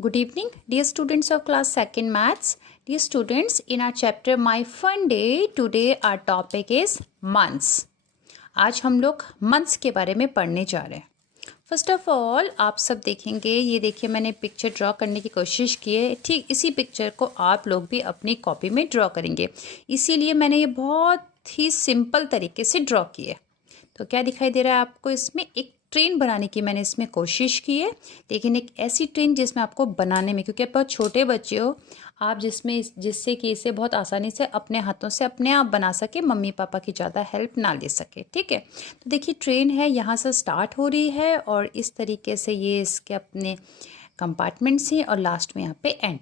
Good evening, dear students of class 2nd Maths. Dear students, in our chapter My Fun Day, today our topic is months. आज हम लोग months के बारे में पढ़ने जा रहे हैं. फर्स्ट ऑफ ऑल आप सब देखेंगे, ये देखिए मैंने पिक्चर ड्रॉ करने की कोशिश की है. ठीक इसी पिक्चर को आप लोग भी अपनी कॉपी में ड्रॉ करेंगे. इसीलिए मैंने ये बहुत ही सिंपल तरीके से ड्रॉ की है. तो क्या दिखाई दे रहा है आपको? इसमें एक ट्रेन बनाने की मैंने इसमें कोशिश की है, लेकिन एक ऐसी ट्रेन जिसमें आपको बनाने में, क्योंकि आप बहुत छोटे बच्चे हो, आप जिससे कि इसे बहुत आसानी से अपने हाथों से अपने आप बना सके, मम्मी पापा की ज़्यादा हेल्प ना ले सके. ठीक है, तो देखिए ट्रेन है, यहाँ से स्टार्ट हो रही है और इस तरीके से ये इसके अपने कंपार्टमेंट्स हैं और लास्ट में यहाँ पे एंड.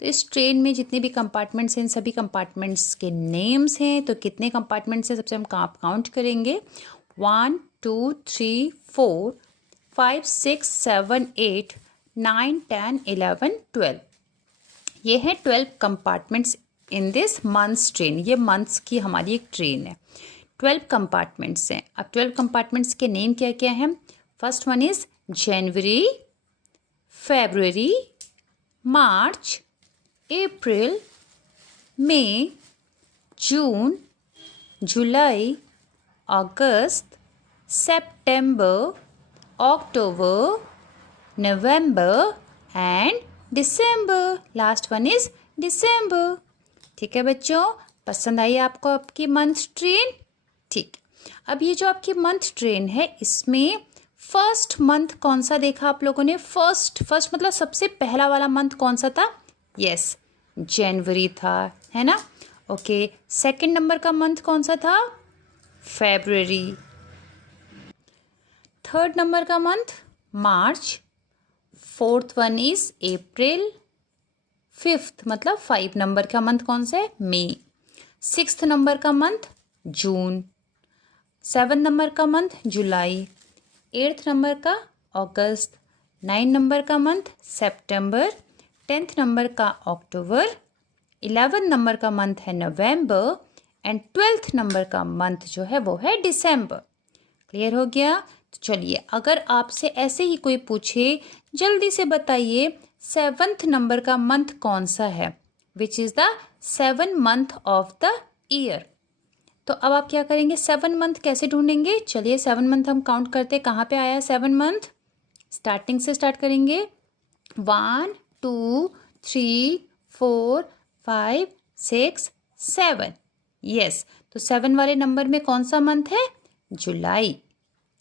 तो इस ट्रेन में जितने भी कंपार्टमेंट्स हैं, इन सभी कंपार्टमेंट्स के नेम्स हैं. तो कितने कंपार्टमेंट्स हैं सबसे हम काउंट करेंगे. 1 2 3 4 5 6 7 8 9 10 11 12. ये है 12 compartments in this months train. ये मंथ्स की हमारी एक ट्रेन है. 12 कंपार्टमेंट्स हैं. अब 12 कंपार्टमेंट्स के नेम क्या क्या हैं? First one is January, February, March, April, May, June, July, August, September, October, November and December. Last one is December. ठीक है बच्चों, पसंद आई आपको आपकी मंथ ट्रेन? ठीक. अब ये जो आपकी मंथ ट्रेन है, इसमें फर्स्ट मंथ कौन सा देखा आप लोगों ने? फर्स्ट मतलब सबसे पहला वाला मंथ कौन सा था? यस, जनवरी था, है ना? ओके. सेकंड नंबर का मंथ कौन सा था? फेब्रुअरी. थर्ड नंबर का month March. Fourth one is April. Fifth मतलब 5 नंबर का मंथ कौन सा है? मई. सिक्स्थ नंबर का मंथ जून. 7 नंबर का मंथ जुलाई. 8th नंबर का अगस्त. 9 नंबर का मंथ सितंबर. 10th नंबर का अक्टूबर. 11 नंबर का मंथ है नवंबर एंड 12th नंबर का मंथ जो है वो है दिसंबर. क्लियर हो गया? तो चलिए, अगर आपसे ऐसे ही कोई पूछे, जल्दी से बताइए 7th नंबर का मंथ कौन सा है? Which is the 7th month of the year. तो अब आप क्या करेंगे? 7 मंथ कैसे ढूंढेंगे? चलिए 7 मंथ हम काउंट करते हैं. कहाँ पे आया 7 मंथ? स्टार्टिंग से स्टार्ट करेंगे. 1 2 3 4 5 6 7. यस, तो 7 वाले नंबर में कौन सा मंथ है? जुलाई.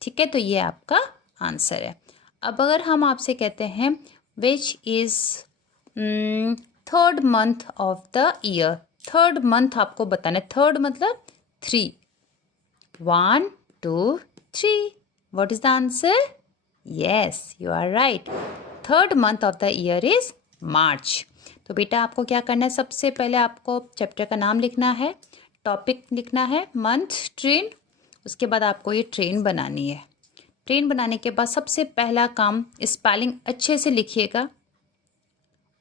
ठीक है, तो ये आपका आंसर है. अब अगर हम आपसे कहते हैं which is third month of the year, third month आपको बताना है. थर्ड मतलब 3. 1 2 3. What is the answer? Yes, you are right. Third month of the year is March. तो बेटा आपको क्या करना है? सबसे पहले आपको चैप्टर का नाम लिखना है, टॉपिक लिखना है मंथ ट्रेन. उसके बाद आपको ये ट्रेन बनानी है. ट्रेन बनाने के बाद सबसे पहला काम, स्पेलिंग अच्छे से लिखिएगा.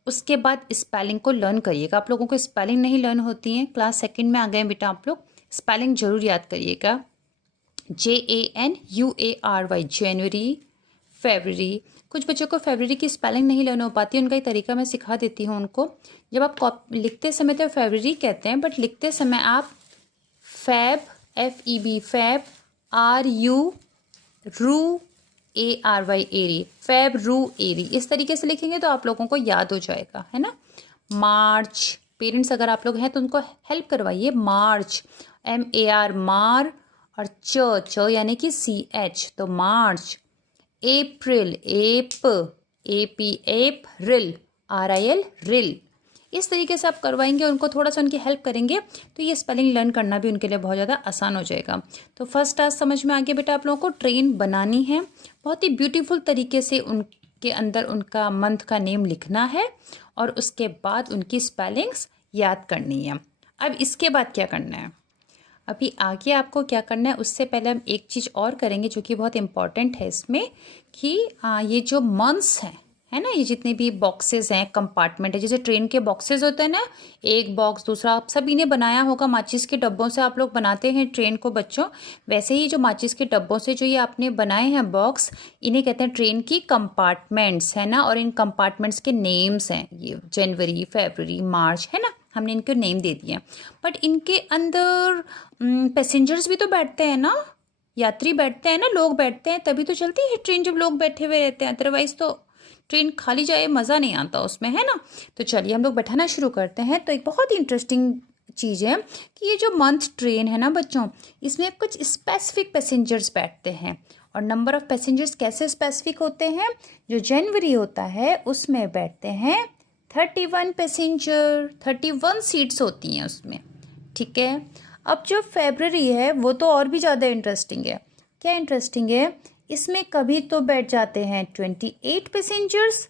उसके बाद स्पेलिंग को लर्न करिएगा. आप लोगों को स्पेलिंग नहीं लर्न होती हैं, क्लास 2nd में आ गए बेटा आप लोग. स्पेलिंग जरूर याद करिएगा. JANUARY, जनवरी, फेब्रुअरी. कुछ बच्चों को फेब्रुअरी की स्पेलिंग नहीं लर्न हो पाती, उनका एक तरीका मैं सिखा देती हूँ उनको. जब आप लिखते समय तो फेब्रुअरी कहते हैं, बट लिखते समय आप FEB, फैब, RU एरी, फेब रू एरी, इस तरीके से लिखेंगे तो आप लोगों को याद हो जाएगा, है ना? मार्च. पेरेंट्स अगर आप लोग हैं तो उनको हेल्प करवाइए. मार्च, MAR, मार, और च यानी कि CH, तो मार्च. अप्रैल, AP, एप्रैल, RIL, रिल. इस तरीके से आप करवाएंगे, उनको थोड़ा सा उनकी हेल्प करेंगे तो ये स्पेलिंग लर्न करना भी उनके लिए बहुत ज़्यादा आसान हो जाएगा. तो फर्स्ट टास्क समझ में आ गया बेटा आप लोगों को. ट्रेन बनानी है, बहुत ही ब्यूटीफुल तरीके से उनके अंदर उनका मंथ का नेम लिखना है और उसके बाद उनकी स्पेलिंग्स याद करनी है. अब इसके बाद क्या करना है? अभी आगे आपको क्या करना है, उससे पहले हम एक चीज़ और करेंगे जो कि बहुत इम्पॉर्टेंट है इसमें, कि ये जो मंथ्स हैं, है ना। ये जितने भी बॉक्सेस हैं, कंपार्टमेंट है, जैसे ट्रेन के बॉक्सेस होते हैं ना, एक बॉक्स दूसरा, आप सभी ने बनाया होगा माचिस के डब्बों से, आप लोग बनाते हैं ट्रेन को बच्चों। वैसे ही जो माचिस के डब्बों से जो ये आपने बनाए हैं बॉक्स, इन्हें कहते हैं ट्रेन की कंपार्टमेंट्स, है ना। और इन कंपार्टमेंट्स के नेम्स हैं, ये जनवरी, फरवरी, मार्च, है ना, हमने इनके नेम दे दिए हैं। बट इनके अंदर पैसेंजर्स भी तो बैठते हैं ना, यात्री बैठते हैं ना, लोग बैठते हैं, तभी तो चलती है ट्रेन जब लोग बैठे हुए रहते हैं, अदरवाइज तो ट्रेन खाली जाए मज़ा नहीं आता उसमें, है ना। तो चलिए हम लोग बैठाना शुरू करते हैं। तो एक बहुत ही इंटरेस्टिंग चीज़ है कि ये जो मंथ ट्रेन है ना बच्चों, इसमें कुछ स्पेसिफिक पैसेंजर्स बैठते हैं। और नंबर ऑफ़ पैसेंजर्स कैसे स्पेसिफिक होते हैं, जो जनवरी होता है उसमें बैठते हैं 31 पैसेंजर, 31 सीट्स होती हैं उसमें, ठीक है। अब जो फरवरी है वो तो और भी ज़्यादा इंटरेस्टिंग है। क्या इंटरेस्टिंग है, इसमें कभी तो बैठ जाते हैं 28 पैसेंजर्स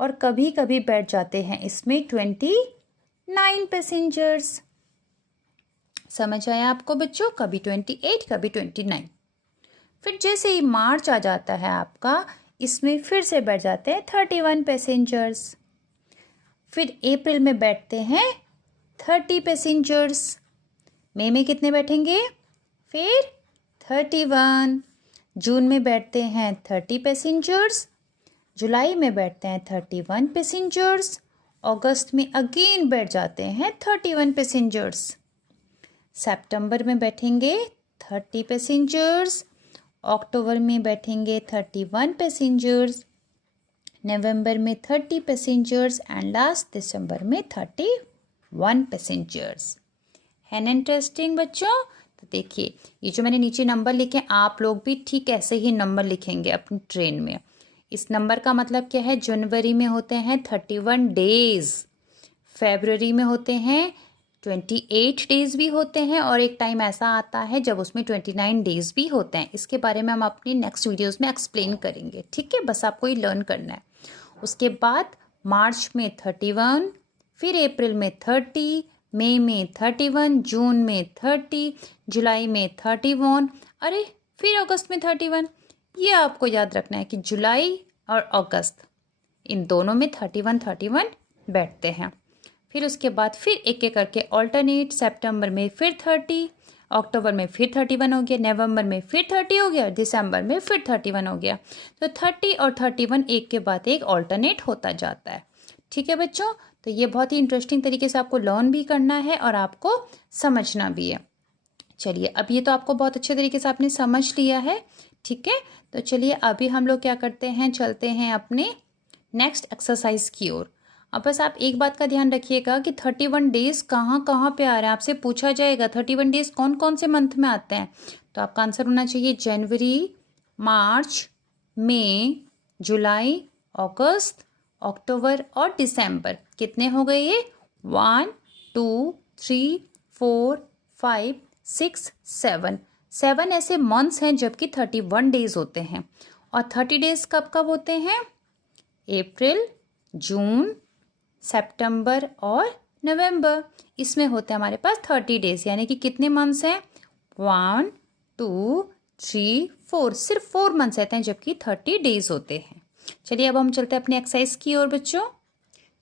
और कभी कभी बैठ जाते हैं इसमें 29 पैसेंजर्स। समझ आया आपको बच्चों, कभी 28 कभी 29। फिर जैसे ही मार्च आ जाता है आपका, इसमें फिर से बैठ जाते हैं 31 पैसेंजर्स। फिर अप्रैल में बैठते हैं 30 पैसेंजर्स। मई में कितने बैठेंगे, फिर 31। जून में बैठते हैं 30 पैसेंजर्स। जुलाई में बैठते हैं 31 पैसेंजर्स। अगस्त में अगेन बैठ जाते हैं 31 पैसेंजर्स। सितंबर में बैठेंगे 30 पैसेंजर्स। अक्टूबर में बैठेंगे 31 पैसेंजर्स। नवंबर में 30 पैसेंजर्स एंड लास्ट दिसंबर में 31 पैसेंजर्स। है ना इंटरेस्टिंग बच्चों। तो देखिए ये जो मैंने नीचे नंबर लिखे, आप लोग भी ठीक ऐसे ही नंबर लिखेंगे अपनी ट्रेन में। इस नंबर का मतलब क्या है, जनवरी में होते हैं 31 डेज, फरवरी में होते हैं 28 डेज भी होते हैं, और एक टाइम ऐसा आता है जब उसमें 29 डेज भी होते हैं। इसके बारे में हम अपनी नेक्स्ट वीडियोस में एक्सप्लेन करेंगे, ठीक है। बस आपको ये लर्न करना है। उसके बाद मार्च में 31, फिर अप्रैल में 30, मई में 31, जून में 30, जुलाई में 31, अरे फिर अगस्त में 31। ये आपको याद रखना है कि जुलाई और अगस्त इन दोनों में 31 बैठते हैं। फिर उसके बाद फिर एक एक करके ऑल्टरनेट, सितंबर में फिर 30, अक्टूबर में फिर 31 हो गया, नवंबर में फिर 30 हो गया, दिसंबर में फिर 31 हो गया। तो 30 और 31 एक के बाद एक ऑल्टरनेट होता जाता है, ठीक है बच्चों। तो ये बहुत ही इंटरेस्टिंग तरीके से आपको लर्न भी करना है और आपको समझना भी है। चलिए अब ये तो आपको बहुत अच्छे तरीके से आपने समझ लिया है, ठीक है। तो चलिए अभी हम लोग क्या करते हैं, चलते हैं अपने नेक्स्ट एक्सरसाइज की ओर। अब बस आप एक बात का ध्यान रखिएगा कि 31 डेज़ कहाँ कहाँ पे आ रहे हैं, आपसे पूछा जाएगा 31 डेज़ कौन कौन से मंथ में आते हैं। तो आपका आंसर होना चाहिए जनवरी, मार्च, मई, जुलाई, अगस्त, अक्टूबर और दिसंबर। कितने हो गए ये, 1 2 3 4 5 6 7। 7 ऐसे मंथ्स हैं जबकि 31 डेज होते हैं। और 30 डेज कब कब होते हैं, अप्रैल, जून, सितंबर और नवंबर। इसमें होते हैं हमारे पास 30 डेज, यानी कि कितने मंथ्स हैं, 1 2 3 4, सिर्फ 4 मंथ्स रहते हैं जबकि 30 डेज होते हैं। चलिए अब हम चलते हैं अपनी एक्सरसाइज की ओर बच्चों।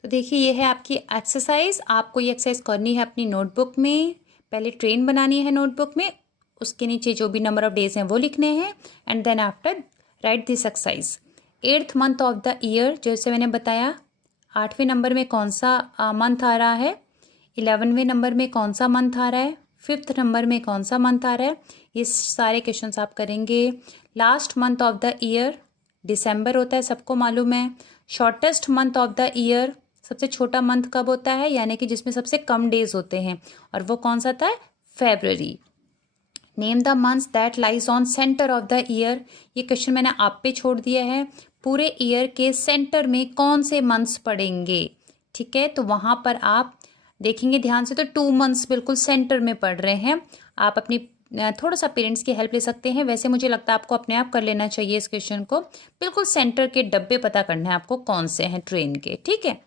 तो देखिए ये है आपकी एक्सरसाइज। आपको ये एक्सरसाइज करनी है अपनी नोटबुक में। पहले ट्रेन बनानी है नोटबुक में, उसके नीचे जो भी नंबर ऑफ डेज हैं वो लिखने हैं, and then after write this exercise. 8th month of the year, जैसे मैंने बताया 8वें नंबर में कौन सा मंथ आ रहा है, 11वें नंबर में कौन सा मंथ आ रहा है, 5th नंबर में कौन सा मंथ आ रहा है, ये सारे क्वेश्चंस आप करेंगे। Last month of the year दिसंबर होता है, सबको मालूम है। Shortest month of the year, सबसे छोटा मंथ कब होता है, यानी कि जिसमें सबसे कम डेज होते हैं, और वो कौन सा था, फरवरी। Name the months that lies on centre of the year, ये क्वेश्चन मैंने आप पे छोड़ दिया है। पूरे ईयर के सेंटर में कौन से मंथ्स पड़ेंगे, ठीक है। तो वहाँ पर आप देखेंगे ध्यान से, तो 2 मंथ्स बिल्कुल सेंटर में पड़ रहे हैं। आप अपनी थोड़ा सा पेरेंट्स की हेल्प ले सकते हैं, वैसे मुझे लगता है आपको अपने आप कर लेना चाहिए इस क्वेश्चन को। बिल्कुल सेंटर के डब्बे पता करने हैं आपको कौन से हैं ट्रेन के, ठीक है।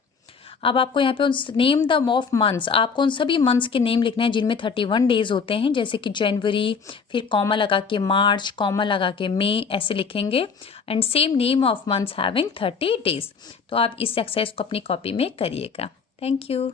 अब आपको यहाँ पे नेम द ऑफ मंथ्स, आपको उन सभी मंथ्स के नेम लिखने हैं जिनमें 31 डेज होते हैं, जैसे कि जनवरी, फिर कॉमा लगा के मार्च, कॉमा लगा के मई, ऐसे लिखेंगे। And same name of months having 30 days. तो आप इस एक्सरसाइज को अपनी कॉपी में करिएगा। Thank you.